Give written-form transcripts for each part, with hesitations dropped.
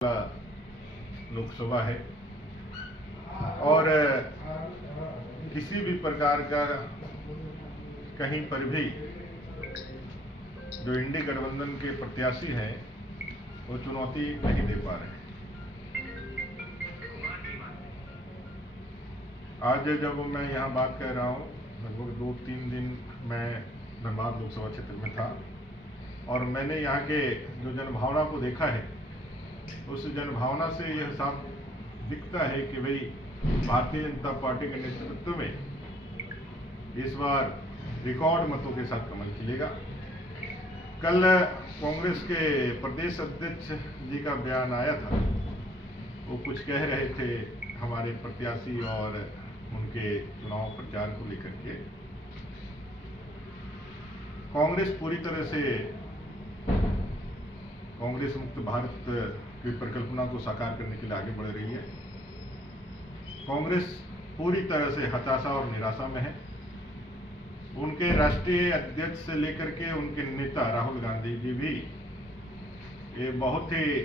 लोकसभा है और किसी भी प्रकार का कहीं पर भी जो इंडी गठबंधन के प्रत्याशी हैं वो चुनौती नहीं दे पा रहे हैं। आज जब मैं यहाँ बात कर रहा हूँ, लगभग 2-3 दिन मैं धनबाद लोकसभा क्षेत्र में था और मैंने यहाँ के जो जनभावना को देखा है, उस जनभावना से यह साफ दिखता है कि भाई भारतीय जनता पार्टी के नेतृत्व में इस बार रिकॉर्ड मतों के साथ कमल खिलेगा। कल कांग्रेस के प्रदेश अध्यक्ष जी का बयान आया था, वो कुछ कह रहे थे हमारे प्रत्याशी और उनके चुनाव प्रचार को लेकर के। कांग्रेस पूरी तरह से कांग्रेस मुक्त भारत की परिकल्पना को साकार करने के लिए आगे बढ़ रही है। कांग्रेस पूरी तरह से हताशा और निराशा में है। उनके राष्ट्रीय अध्यक्ष से लेकर के उनके नेता राहुल गांधी जी भी ये बहुत ही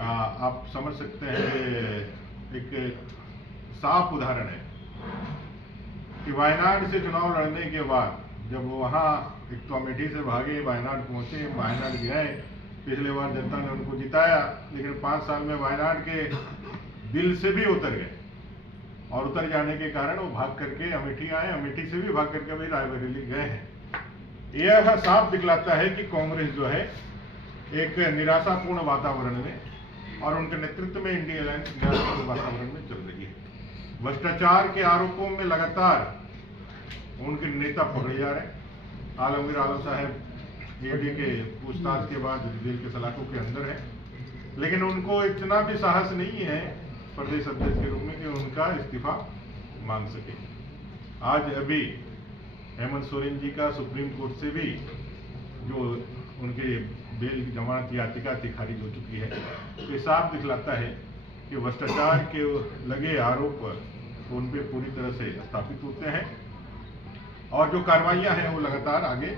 आप समझ सकते हैं, एक साफ उदाहरण है कि वायनाड से चुनाव लड़ने के बाद जब वहां एक तो अमेठी से भागे, वायनाड पहुंचे, वायनाड गए, पिछले बार जनता ने उनको जिताया, लेकिन 5 साल में वायनाड के दिल से भी उतर गए और उतर जाने के कारण वो भाग करके अमेठी आए, अमेठी से भी भाग करके अभी रायबरेली गए हैं। यह साफ दिखलाता है कि कांग्रेस जो है एक निराशापूर्ण वातावरण में और उनके नेतृत्व में इंडिया अलायंस निराशापूर्ण वातावरण में चल रही है। भ्रष्टाचार के आरोपों में लगातार उनके नेता पकड़े जा रहे हैं। आलमगीर आलम साहब ईडी के पूछताछ के बाद जेल के सलाखों के अंदर है, लेकिन उनको इतना भी साहस नहीं है प्रदेश अध्यक्ष के रूप में कि उनका इस्तीफा मांग सके। आज अभी हेमंत सोरेन जी का सुप्रीम कोर्ट से भी जो उनके बेल की जमानत याचिका थी खारिज हो चुकी है। तो साफ दिखलाता है कि भ्रष्टाचार के लगे आरोप उन पे पूरी तरह से स्थापित होते हैं और जो कार्रवाइयां हैं वो लगातार आगे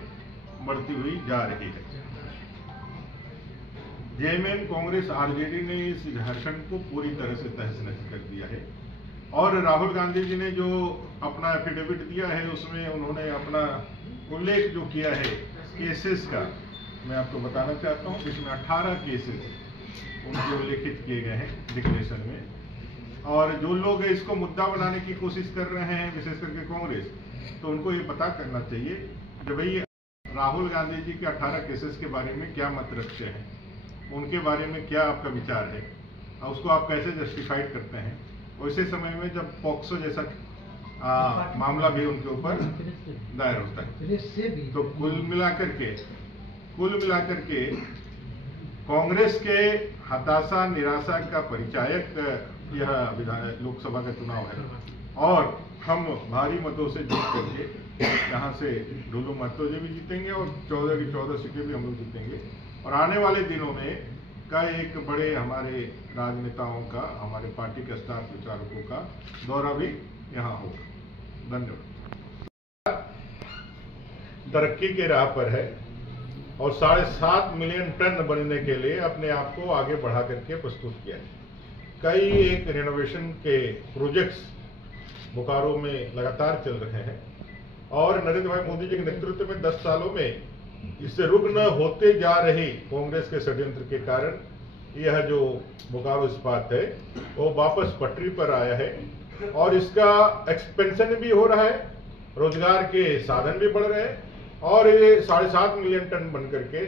बढ़ती हुई जा रही है। जेएमएम कांग्रेस आरजेडी ने इस झारखंड को पूरी तरह से तहस-नहस कर दिया है और राहुल गांधी जी ने जो अपना एफिडेविट दिया है उसमें उन्होंने अपना उल्लेख जो किया है केसेस का, मैं आपको बताना चाहता हूं, इसमें 18 केसेस उनके उल्लेखित किए गए हैं डिक्लेरेशन में। और जो लोग इसको मुद्दा बनाने की कोशिश कर रहे हैं, विशेष करके कांग्रेस, तो उनको ये पता करना चाहिए कि भाई राहुल गांधी जी के 18 केसेस के बारे में क्या मत रखते हैं, उनके बारे में क्या आपका विचार है और उसको आप कैसे जस्टिफाइड करते हैं। वैसे समय में जब पॉक्सो जैसा मामला भी उनके ऊपर दायर होता है, तो कुल मिलाकर के कांग्रेस के हताशा निराशा का परिचायक यह लोकसभा का चुनाव है और हम भारी मतों से जीत करके यहाँ से डोलू महतो जी भी जीतेंगे और 14 की 14 सीटें भी हम लोग जीतेंगे। और आने वाले दिनों में का एक बड़े हमारे राजनेताओं का, हमारे पार्टी के स्टार प्रचारकों का दौरा भी यहाँ होगा। धन्यवाद। तरक्की के राह पर है और 7.5 मिलियन टन बनने के लिए अपने आप को आगे बढ़ा करके प्रस्तुत किया है। कई एक रेनोवेशन के प्रोजेक्ट्स बोकारो में लगातार चल रहे हैं और नरेंद्र भाई मोदी जी के नेतृत्व में 10 सालों में इससे रुक न होते जा रही कांग्रेस के षड्यंत्र के कारण यह जो बोकारो इस्पात है वो वापस पटरी पर आया है और इसका एक्सपेंशन भी हो रहा है, रोजगार के साधन भी बढ़ रहे हैं और ये 7.5 मिलियन टन बन करके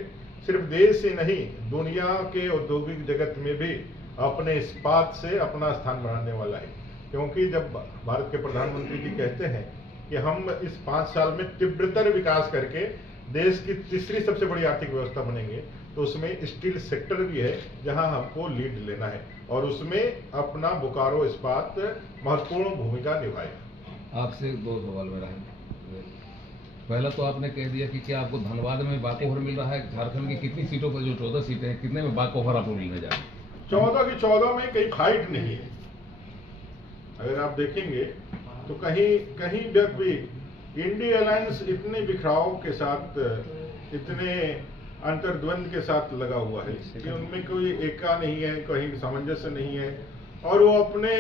सिर्फ देश से नहीं दुनिया के औद्योगिक जगत में भी अपने इस्पात से अपना स्थान बनाने वाला है। क्योंकि जब भारत के प्रधानमंत्री जी कहते हैं कि हम इस 5 साल में तीव्रतर विकास करके देश की तीसरी सबसे बड़ी आर्थिक व्यवस्था बनेंगे, तो उसमें स्टील सेक्टर भी है जहां हमको लीड लेना है और उसमें अपना बोकारो इस्पात महत्वपूर्ण भूमिका निभाएगा। आपसे 2 सवाल मेरा है। पहला तो आपने कह दिया कि क्या आपको धनबाद में बाकोहर मिल रहा है। झारखंड की कितनी सीटों पर, जो 14 सीटें हैं, कितने में बाकोहर आपको मिलने जा रही है? 14 की 14 में कहीं फाइट नहीं है। अगर आप देखेंगे तो कहीं जब भी इंडिया अलायंस इतने बिखराव के साथ, इतने अंतर्द्वंद के साथ लगा हुआ है कि उनमें कोई एका नहीं है, कहीं सामंजस्य नहीं है, और वो अपने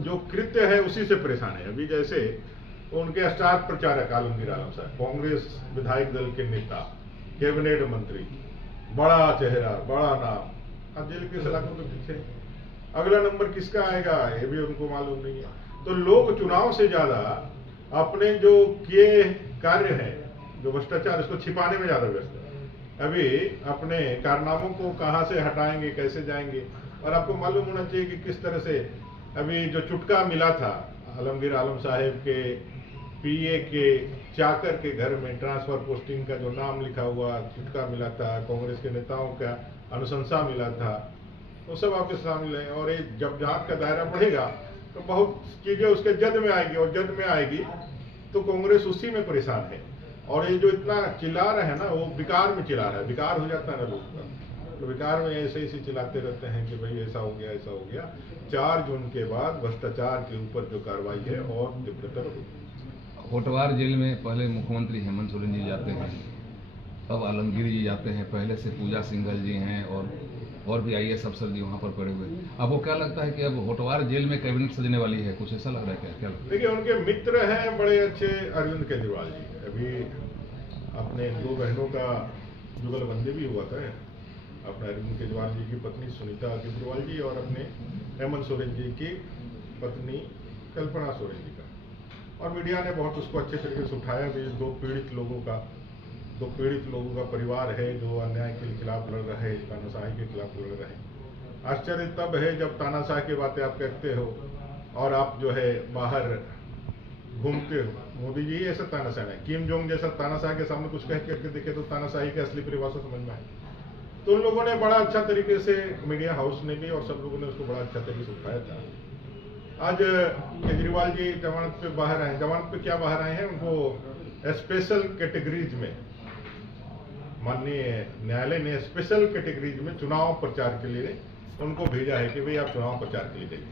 जो कृत्य है उसी से परेशान है। अभी जैसे उनके स्टार प्रचारक आलमगीर आलम साहब, कांग्रेस विधायक दल के नेता, कैबिनेट मंत्री, बड़ा चेहरा, बड़ा नाम, अब जेल के सलाखों के पीछे अगला नंबर किसका आएगा ये भी उनको मालूम नहीं है। तो लोग चुनाव से ज्यादा अपने जो किए कार्य है, जो भ्रष्टाचार, इसको छिपाने में ज्यादा व्यस्त है। अभी अपने कारनामों को कहां से हटाएंगे, कैसे जाएंगे। और आपको मालूम होना चाहिए कि किस तरह से अभी जो चुटका मिला था आलमगीर आलम साहब के पीए के चाकर के घर में ट्रांसफर पोस्टिंग का जो नाम लिखा हुआ चुटका मिला था, कांग्रेस के नेताओं का अनुशंसा मिला था, वो सब आपके सामने है। और ये जब जांच का दायरा बढ़ेगा तो बहुत चीजें उसके जद में आएगी, और जद में आएगी तो कांग्रेस उसी में परेशान है। और ये जो इतना चिल्ला रहे हैं ना, वो विकार में चिल्ला रहा है, विकार हो जाता है ना लोग का, तो विकार में ऐसे ही चिल्लाते रहते हैं कि भाई ऐसा हो गया, ऐसा हो गया। 4 जून के बाद भ्रष्टाचार के ऊपर जो कार्रवाई है और तीव्रतर होगी। होटवार जेल में पहले मुख्यमंत्री हेमंत सोरेन जी जाते हैं, अब आलमगीर जी जाते हैं, पहले से पूजा सिंघल जी हैं और भी IAS अफसर जी वहाँ पर पड़े हुए। अब वो क्या लगता है कि अब होटवार जेल में कैबिनेट सजने वाली है, कुछ ऐसा लग रहा है क्या लगता है? देखिए, उनके मित्र हैं बड़े अच्छे अरविंद केजरीवाल जी, अभी अपने 2 बहनों का जुगलबंदी भी हुआ था, अपने अरविंद केजरीवाल जी की पत्नी सुनीता केजरीवाल जी और अपने हेमंत सोरेन जी की पत्नी कल्पना सोरेन जी का। और मीडिया ने बहुत उसको अच्छे तरीके से उठाया भी। 2 पीड़ित लोगों का परिवार है जो अन्याय के खिलाफ लड़ रहे, तानाशाही के खिलाफ लड़ रहे। आश्चर्य तब है जब तानाशाह की बातें आप कहते हो और आप जो है बाहर घूमते हो। मोदी जी ऐसा तानाशाह है, किम जोंग जैसा तानाशाह के सामने कुछ कह करके देखे तो तानाशाही की असली परिभाषा समझ में आए। तो उन लोगों ने बड़ा अच्छा तरीके से, मीडिया हाउस ने भी और सब लोगों ने उसको बड़ा अच्छा तरीके से उठाया था। आज केजरीवाल जी जमानत पे बाहर आए। जमानत पे क्या बाहर आए हैं, उनको स्पेशल कैटेगरीज में माननीय न्यायालय ने स्पेशल कैटेगरीज में चुनाव प्रचार के लिए उनको भेजा है कि भाई आप चुनाव प्रचार के लिए जाइए।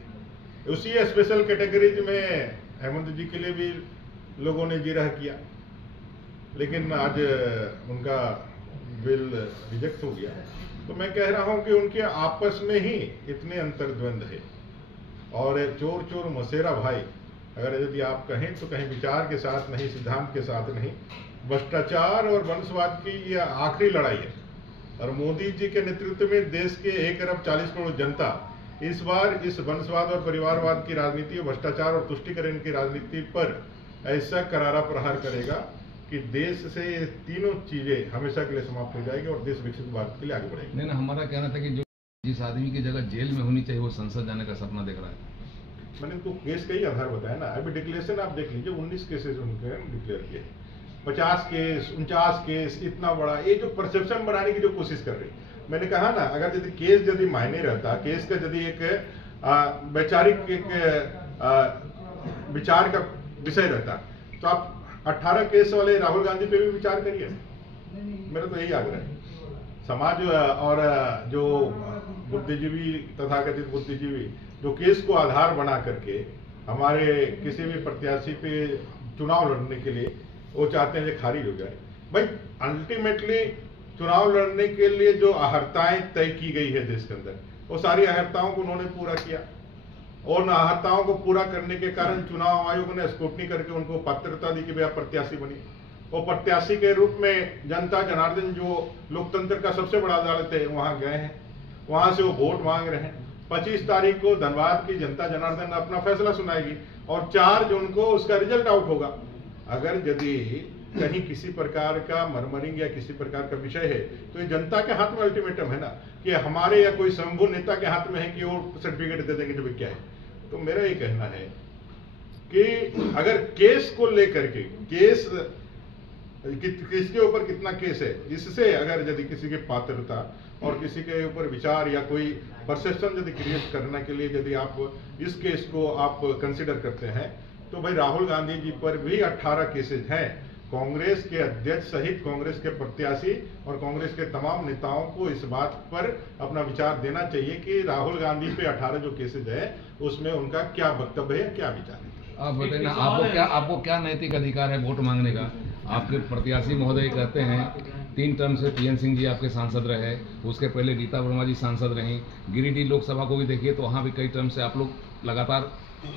उसी स्पेशल कैटेगरीज में हेमंत जी के लिए भी लोगों ने जिरह किया, लेकिन आज उनका बिल रिजेक्ट हो गया। तो मैं कह रहा हूं कि उनके आपस में ही इतने अंतर्द्वंद है। और चोर चोर मसेरा भाई, अगर यदि आप कहें तो कहीं विचार के साथ नहीं, सिद्धांत के साथ नहीं, भ्रष्टाचार और वंशवाद की यह आखिरी लड़ाई है। और मोदी जी के नेतृत्व में देश के 1 अरब 40 करोड़ जनता इस बार इस वंशवाद और परिवारवाद की राजनीति, भ्रष्टाचार और तुष्टीकरण की राजनीति पर ऐसा करारा प्रहार करेगा कि देश से ये तीनों चीजें हमेशा के लिए समाप्त हो जाएगी और देश विकसित भारत के लिए आगे बढ़ेगा। नहीं, हमारा कहना था कि जो जिस आदमी की जगह जेल में होनी चाहिए वो संसद जाने का सपना देख रहा है। मैंने उनको केस का ही आधार बताया ना। अभी डिक्लेरेशन आप देख लीजिए, 19 केसेस उनके डिक्लेयर किए, 50 केस, 49 केस, इतना बड़ा। ये जो परसेप्शन बनाने की जो कोशिश कर रही, मैंने कहा ना, अगर यदि केस यदि मायने रहता, केस का यदि एक वैचारिक विचार का विषय रहता, तो आप 18 केस वाले राहुल गांधी पे भी विचार करिए। मेरा तो यही आग्रह है। समाज और जो बुद्धिजीवी, तथाकथित बुद्धिजीवी, जो केस को आधार बना करके हमारे किसी भी प्रत्याशी पे चुनाव लड़ने के लिए वो चाहते हैं कि खारिज हो जाए। भाई अल्टीमेटली चुनाव लड़ने के लिए जो अहर्ताएं तय की गई है देश के अंदर, वो सारी अहर्ताओं को उन्होंने पूरा किया। और उन अहर्ताओं को पूरा करने के कारण चुनाव आयोग ने स्क्रूटनी करके उनको पात्रता दी कि भाई आप प्रत्याशी बनिए। वो प्रत्याशी के रूप में जनता जनार्दन, जो लोकतंत्र का सबसे बड़ा अदालत है, वहां गए हैं, वहां से वो वोट मांग रहे हैं। 25 तारीख को धनबाद की जनता जनार्दन अपना फैसला सुनाएगी और 4 जून को उसका रिजल्ट आउट होगा। अगर यदि कहीं किसी प्रकार का मरमरिंग या किसी प्रकार का विषय है तो ये जनता के हाथ में अल्टीमेटम है ना, कि हमारे या कोई शंभु नेता के हाथ में है कि वो सर्टिफिकेट दे देंगे जो क्या है। तो मेरा ये कहना है कि अगर केस को लेकर के, केस किसके ऊपर कितना केस है, इससे अगर यदि किसी की पात्रता और किसी के ऊपर विचार या कोई परसेप्शन यदि क्रिएट करने के लिए यदि आप इस केस को आप कंसिडर करते हैं, तो भाई राहुल गांधी जी पर भी 18 केसेज हैं। कांग्रेस के अध्यक्ष सहित कांग्रेस के प्रत्याशी और कांग्रेस के तमाम नेताओं को इस बात पर अपना विचार देना चाहिए कि राहुल गांधी पे 18 जो केसेज है उसमें उनका क्या वक्तव्य है, क्या विचार है। आप बताइए ना, आपको क्या नैतिक अधिकार है वोट मांगने का? आपके प्रत्याशी महोदय कहते हैं 3 टर्म से PN सिंह जी आपके सांसद रहे, उसके पहले रीता वर्मा जी सांसद रहीं, गिरिडीह लोकसभा को भी देखिए तो वहाँ भी कई टर्म से आप लोग लगातार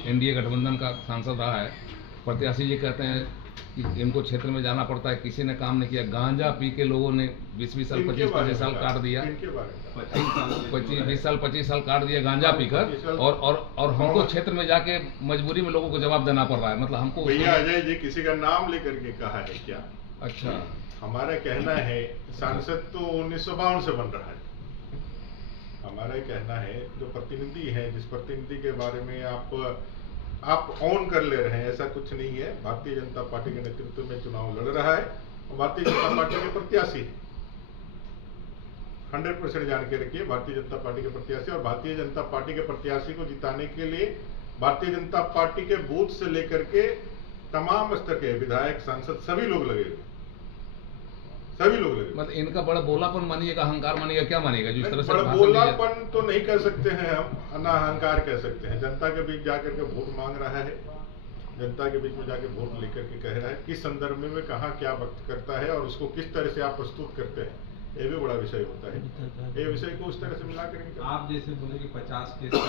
NDA गठबंधन का सांसद रहा है। प्रत्याशी जी कहते हैं कि इनको क्षेत्र में जाना पड़ता है, किसी ने काम नहीं किया। गांजा पी के लोगों ने 20 साल 25 साल काट दिया, 20 साल 25 साल काट दिया गांजा पीकर, और हमको क्षेत्र में जाके मजबूरी में लोगों को जवाब देना पड़ रहा है। मतलब हमको भैया अजय जी किसी का नाम लेकर के कहा है क्या? अच्छा, हमारा कहना है सांसद तो 1952 से बन रहा है। हमारा कहना है जो प्रतिनिधि है, जिस प्रतिनिधि के बारे में आप ऑन कर ले रहे हैं, ऐसा कुछ नहीं है। भारतीय जनता पार्टी के नेतृत्व में चुनाव लड़ रहा है और भारतीय जनता पार्टी के प्रत्याशी है। 100% जान के रखिए, भारतीय जनता पार्टी के प्रत्याशी। और भारतीय जनता पार्टी के प्रत्याशी को जिताने के लिए भारतीय जनता पार्टी के बूथ से लेकर के तमाम स्तर के विधायक, सांसद सभी लोग लगे हुए, सभी लोग लगे। मतलब इनका बड़ा बोलापन मानिएगा, अहंकार मानिएगा, क्या मानिएगा? जिस तरह से बड़ा बोलापन तो नहीं कह सकते हैं हम, ना अहंकार कह सकते हैं। जनता के बीच जाकर के वोट मांग रहा है, जनता के बीच में जाके वोट लेकर के कह रहा है, किस संदर्भ में कहाँ क्या वक्त करता है और उसको किस तरह से आप प्रस्तुत करते हैं, ये भी बड़ा विषय होता है। ये विषय को उस तरह से मिला कर आप जैसे बोले कि 50 केस का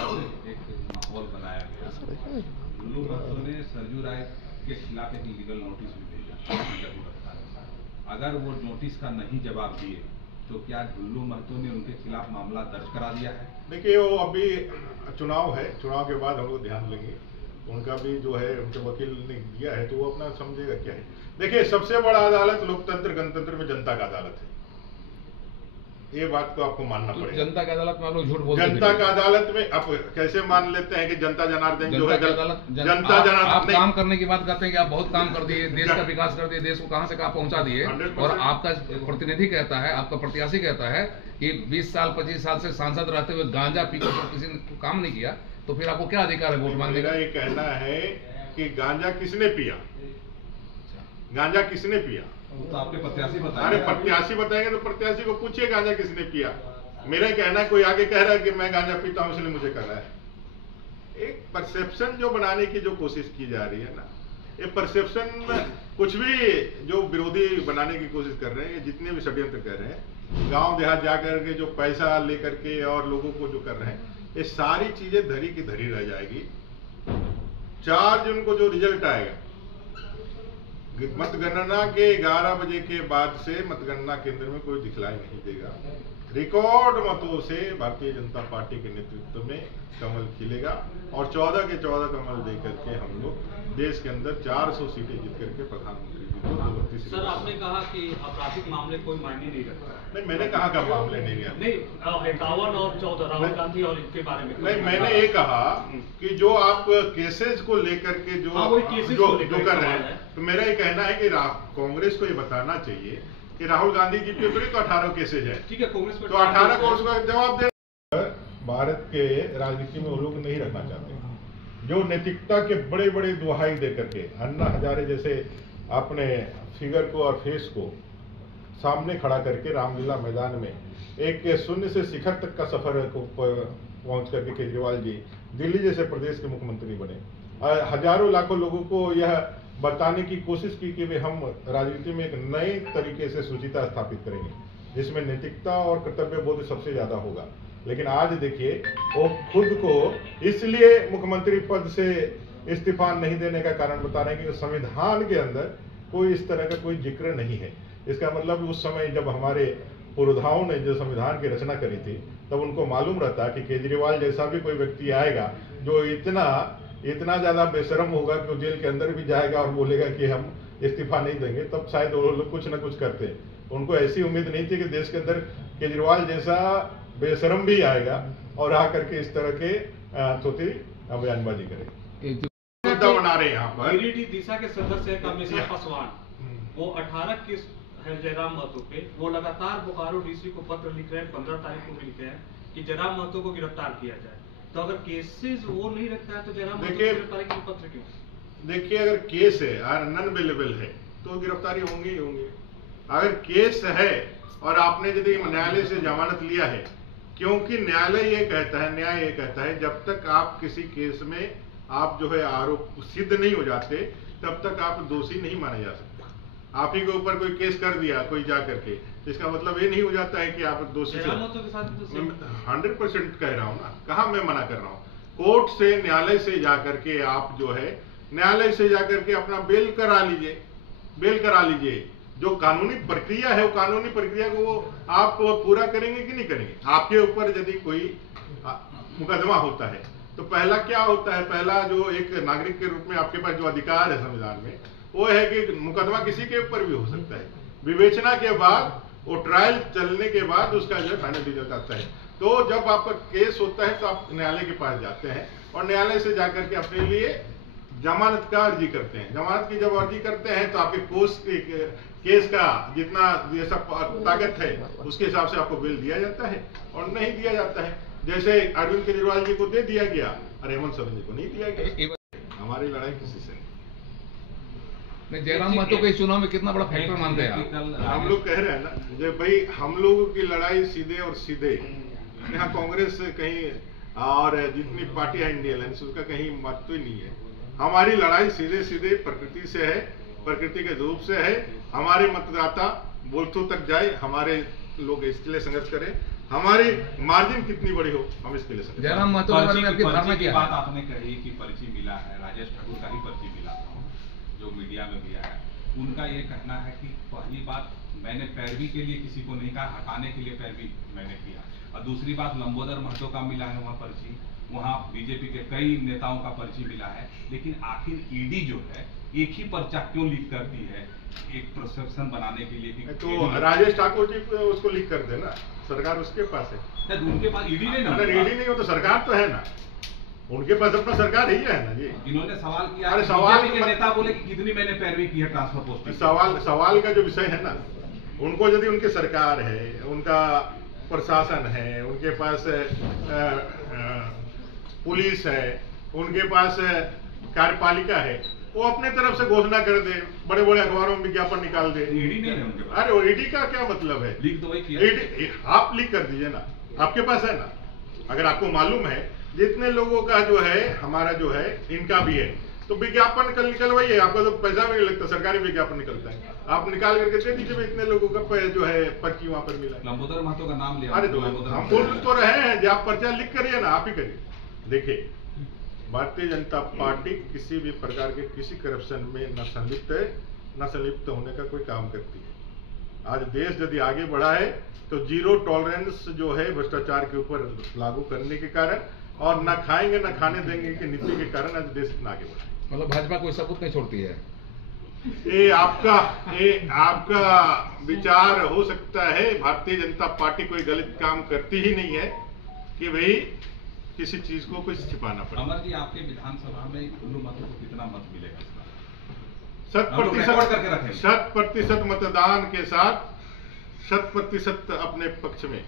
एक माहौल बनाया गया, लुल्लू महतो ने सरजू राय के खिलाफ एक लीगल नोटिस भी भेजा। अगर वो नोटिस का नहीं जवाब दिए तो क्या लुल्लू महतो ने उनके खिलाफ मामला दर्ज करा दिया है? देखिए वो अभी चुनाव है, चुनाव के बाद हम लोग ध्यान लेंगे। उनका भी जो है उनके वकील ने दिया है तो वो अपना समझेगा क्या है। देखिए सबसे बड़ा अदालत लोकतंत्र गणतंत्र में जनता का अदालत है, ये बात तो आपको मानना पड़ेगा। जनता की अदालत में आप लोग झूठ बोलते हैं। जनता का अदालत में आप कैसे मान लेते हैं कि जनता जनार्दन जो है जनता जनार्दन? आप काम करने की बात करते हैं कि आप बहुत काम कर दिए, देश का विकास कर दिए, देश को कहां से कहां पहुंचा दिए, और आपका प्रतिनिधि कहता है, आपका प्रत्याशी कहता है कि 20 साल 25 साल से सांसद रहते हुए गांजा पीकर किसी ने काम नहीं किया, तो फिर आपको क्या अधिकार है वोट मांगने का? ये कहना है कि गांजा किसने पिया, गांजा किसने पिया? तो आपके प्रत्याशी बताएंगे। अरे प्रत्याशी बताएंगे तो प्रत्याशी को पूछिए गांजा किसने पिया। मेरा कहना है कोई आगे कह रहा है कि मैं गांजा पीता हूं इसलिए मुझे कर रहा है। एक परसेप्शन जो बनाने की जो कोशिश की जा रही है ना, ये परसेप्शन कुछ भी जो विरोधी बनाने की कोशिश कर रहे हैं, जितने भी षड्यंत्र कर रहे हैं, गांव देहात जाकर के जो पैसा लेकर के और लोगों को जो कर रहे हैं, ये सारी चीजें धरी की धरी रह जाएगी। 4 जून को जो रिजल्ट आएगा, मतगणना के 11 बजे के बाद से मतगणना केंद्र में कोई दिखलाई नहीं देगा। रिकॉर्ड मतों से भारतीय जनता पार्टी के नेतृत्व में कमल खिलेगा और 14 के 14 कमल देकर के हम लोग देश के अंदर 400 सीटें जीत करके प्रधानमंत्री जी को 32। सर आपने कहा कि आपराधिक मामले कोई मायने नहीं रखता। नहीं, मैंने कहा का मामले नहीं है। नहीं 51 और 14 राहुल गांधी और इनके बारे में नहीं, मैंने ये कहा कि जो आप केसेस को लेकर के जो कर रहे हैं, तो मेरा ये कहना है कि कांग्रेस को ये बताना चाहिए कि राहुल गांधी जी के ऊपर तो 18 केसेज है। ठीक है, कांग्रेस तो 18 को उसका जवाब दे। भारत के राजनीति में वो लोग नहीं रहना चाहते जो नैतिकता के बड़े बड़े दुहाई दे करके, अन्ना हजारे जैसे अपने फिगर को और फेस को सामने खड़ा करके रामलीला मैदान में एक शून्य से शिखर तक का सफर को पहुंच करके केजरीवाल जी दिल्ली जैसे प्रदेश के मुख्यमंत्री बने। हजारों लाखों लोगों को यह बताने की कोशिश की कि हम राजनीति में एक नए तरीके से शुचिता स्थापित करेंगे, जिसमें नैतिकता और कर्तव्य बोध सबसे ज्यादा होगा। लेकिन आज देखिए वो खुद को इसलिए मुख्यमंत्री पद से इस्तीफा नहीं देने का कारण बता रहे हैं कि संविधान के अंदर कोई इस तरह का कोई जिक्र नहीं है। इसका मतलब उस समय जब हमारे पुरोधाओं ने जो संविधान की रचना करी थी, तब उनको मालूम रहता कि केजरीवाल जैसा भी कोई व्यक्ति आएगा जो इतना ज्यादा बेशरम होगा कि वो जेल के अंदर भी जाएगा और बोलेगा कि हम इस्तीफा नहीं देंगे, तब शायद वो लोग कुछ न कुछ करते। उनको ऐसी उम्मीद नहीं थी कि देश के अंदर केजरीवाल जैसा बेशरम भी आएगा और आकर के इस तरह के थोड़ी बयानबाजी करे। मुद्दा बना रहे हैं यहाँ पर गिरिडीह दिशा के सदस्य है कामेश्वर पासवान, वो 18 केस है जयराम महतो पे। वो लगातार बोकारो डीसी को पत्र लिख रहे हैं, 15 तारीख को भी लिखे हैं कि जयराम महतो को गिरफ्तार किया जाए। तो अगर केसेस वो नहीं रखता है तो जयराम महतो को गिरफ्तारी के पत्र क्यों? देखिए अगर केस है और नॉन अवेलेबल है तो गिरफ्तारी होंगी ही होंगी। अगर केस है और आपने यदि न्यायालय से जमानत लिया है, क्योंकि न्यायालय ये कहता है, न्याय ये कहता है जब तक आप किसी केस में आप जो है आरोप सिद्ध नहीं हो जाते तब तक आप दोषी नहीं माने जा सकते। आप ही के ऊपर कोई केस कर दिया कोई जा करके, इसका मतलब ये नहीं हो जाता है कि आप दोषी। जयराम महतो के साथ तो same। 100% कह रहा हूं ना, कहा मैं मना कर रहा हूं। कोर्ट से, न्यायालय से जाकर के आप जो है, न्यायालय से जाकर के अपना बेल करा लीजिए, बेल करा लीजिए। जो कानूनी प्रक्रिया है, वो कानूनी प्रक्रिया को आप पूरा करेंगे कि नहीं करेंगे। आपके ऊपर यदि कोई मुकदमा होता है तो पहला क्या होता है, पहला जो एक नागरिक के रूप में आपके पास जो अधिकार है संविधान में, वो है कि मुकदमा किसी के ऊपर भी हो सकता है। विवेचना के बाद, वो ट्रायल चलने के बाद उसका जो फाइनल रिजल्ट आता है। तो जब आपका केस होता है तो आप न्यायालय के पास जाते हैं और न्यायालय से जाकर के अपने लिए जमानत का अर्जी करते हैं। जमानत की जब अर्जी करते हैं तो आपके केस का जितना जैसा ताकत है उसके हिसाब से आपको बेल दिया जाता है और नहीं दिया जाता है। जैसे अरविंद केजरीवाल जी को दे दिया गया और हेमंत सोरेन जी को नहीं दिया गया। हमारी लड़ाई किसी से नहीं। जयराम महतो के चुनाव में कितना बड़ा फैक्टर मानते हैं आप? हम लोग कह रहे हैं ना, जब भाई हम लोगों की लड़ाई सीधे और सीधे, यहाँ कांग्रेस कहीं और जितनी पार्टियां इंडिया अलायंस उसका कहीं महत्व ही नहीं है। हमारी लड़ाई सीधे सीधे प्रकृति से है, प्रकृति के रूप से है। हमारे मतदाता बूथों तक जाए, हमारे लोग इसके लिए संघर्ष करें, हमारी मार्जिन कितनी बड़ी हो, हम इसके लिए संघर्ष। जयराम महतो के बारे में आपकी धारणा क्या है? बात आपने कही कि पर्ची मिला है, राजेश ठाकुर का ही पर्ची मिला था जो मीडिया में भी आया। उनका ये कहना है कि पहली बात, मैंने पैरवी के लिए किसी को नहीं कहा, हटाने के लिए पैरवी मैंने किया। और दूसरी बात, लंबोदर महतो का मिला है वहाँ पर्ची, वहाँ बीजेपी के कई नेताओं का पर्ची मिला है। लेकिन आखिर ईडी जो है एक ही पर्चा क्यों लीक करती है, एक परसेप्शन बनाने के लिए कि तो राजेश ठाकुर जी उसको लीक कर देना, सरकार उसके पास है। उनके पास ईडी नहीं ना, अगर ईडी नहीं हो तो सरकार तो है ना, उनके पास अपना सरकार ही है ना जी। इन्होंने सवाल किया, अरे सवाल के नेता बोले कि कितनी मैंने पैरवी की है ट्रांसफर पोस्ट। सवाल का जो विषय है ना, उनको यदि उनकी सरकार है, उनका प्रशासन है, उनके पास पुलिस है, उनके पास कार्यपालिका है, वो अपने तरफ से घोषणा कर दे, बड़े बड़े अखबारों में विज्ञापन निकाल दे। ईडी नहीं है उनके पास। अरे वो ईडी का क्या मतलब है? लीक तो वही किया। आप लीक कर दीजिए ना, आपके पास है ना। अगर आपको मालूम है जितने लोगों का जो है, हमारा जो है, इनका भी है, तो विज्ञापन कल निकलवाइए। आपका तो पैसा भी नहीं लगता, सरकारी विज्ञापन निकलता है, आप निकाल करके दे दीजिए। इतने लोगों का जो है पर्ची वहां पर मिला। लंबोदर महतो का नाम लिया। अरे तो हम बोल तो रहे हैं, जो आप पर्चा लिख करिए ना, आप ही करिए। देखिए, भारतीय जनता पार्टी किसी भी प्रकार के किसी करप्शन में न संलिप्त है, न संलिप्त होने का कोई काम करती है। आज देश यदि आगे बढ़ा है तो जीरो टॉलरेंस जो है भ्रष्टाचार के ऊपर लागू करने के कारण और न खाएंगे न खाने देंगे की नीति के कारण आज देश इतना आगे बढ़ा है। मतलब भाजपा कोई सबूत नहीं छोड़ती है। ये आपका विचार हो सकता है। भारतीय जनता पार्टी कोई गलत काम करती ही नहीं है कि भाई किसी चीज को कुछ छिपाना पड़े। अमर जी, आपके विधानसभा में कुल्लू महतो को कितना मत मिलेगा इस बार? 100% मतदान के साथ 100% अपने पक्ष में